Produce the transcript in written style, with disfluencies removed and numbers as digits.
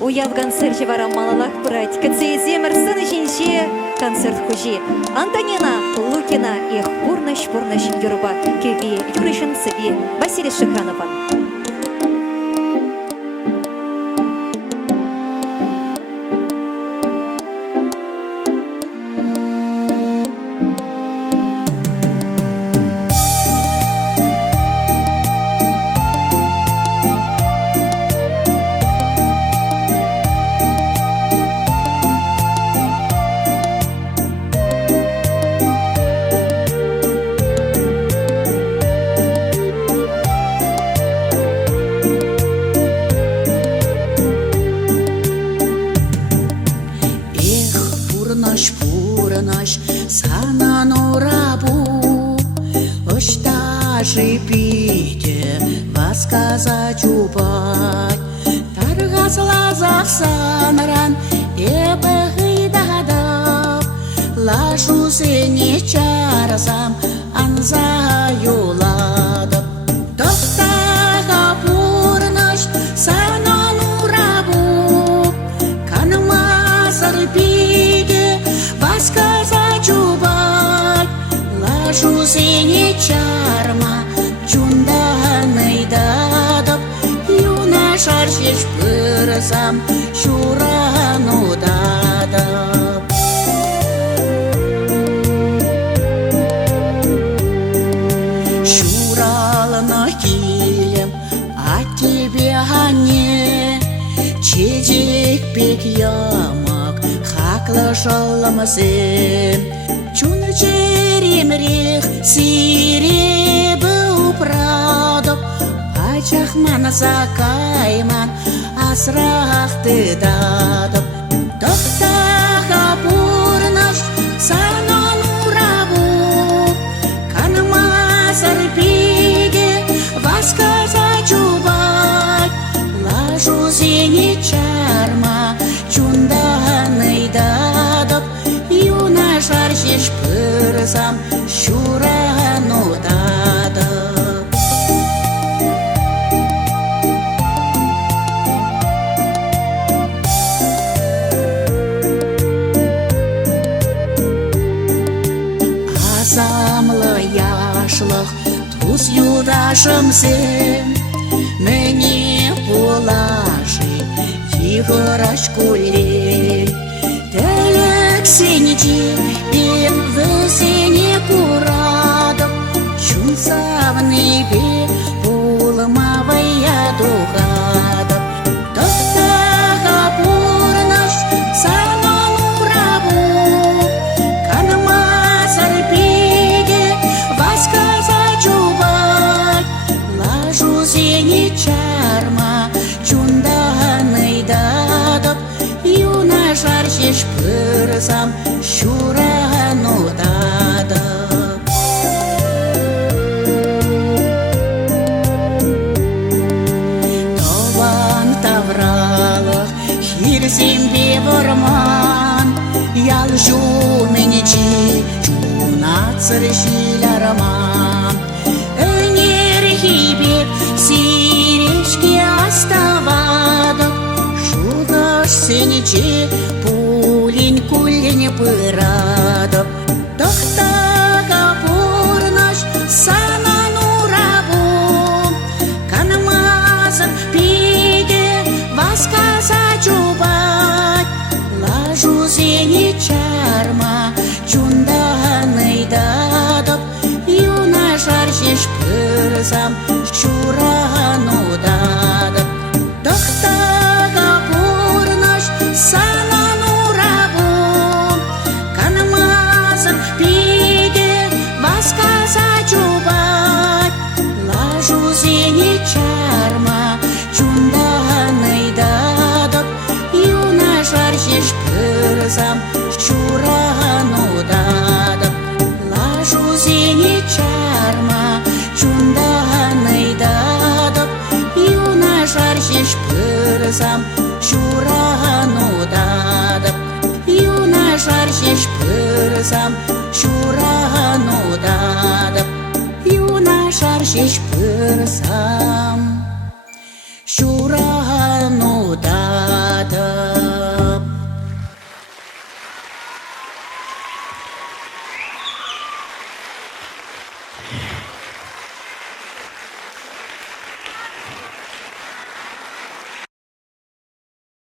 Уявган сырчы вара малалах брать. Кацееземер сын жинче концерт хужи. Антонина Лукина их бурныш юрба. Кеви юрышын себе Василий Шиханова. Пурнаш санану рабу, ошташи пите, вас сказать убать. Таргасла захсанран, ебехи дадав, лашу сене чарасам, анза юладав. Тофтага пурнаш санану рабу, канмазар пите, сказать убать, лашу сине чарма, чунданый дадап, юна шаршиш пырсам, шурану дадап. Шурална килем, а тебе не, чедик пек ямак, хаклашалмасем. Чун черемрех сиребы упрадоп, пачах мана закайман, асрах ты дадоп. Тофтага пурнаш санану рабу, канмазар пиге, вас сказать убать, лашу сине чарма, чунданый дадоп, юна шаршиш пырсам, шурану дадоп. Азамлы яшлық туз юдашым сен, мне пулаши играш кулей. Телек синичи бем в сине курадов, чунцавный бе пулмавая духадов. Тофтага пурнаш санану рабу, канмазар пиге, вас сказать убать, лажу сине чарма, чунданый дадоп, юна шаршиш пырсам, шурану дадоп. Тован тавралых, хирсимбе ворман, ялжу меничи, чунацыр шилярман. Энергибе сиречки оставадов, шугаш сеничи, пулень кулень пырадов. Тофтага пурнаш санану рабу, канмазар пиге, вас сказать убать, лажу сине чарма, чунданый дадоп, юна шаршиш пырсам, шурану дадоп. Тофтага пурнаш санану рабу, канмазар пиге, вас сказать убать, лажу сине чарма, чунданый дадоп, юна шаршиш пырсам, шурану дадоп. Лажу сине чарма, чунданый дадоп, юна шаршиш пырсам, шурану дадоп. Юна шаршиш пырсам, шурану дадоп. Юна шаршиш пырсам.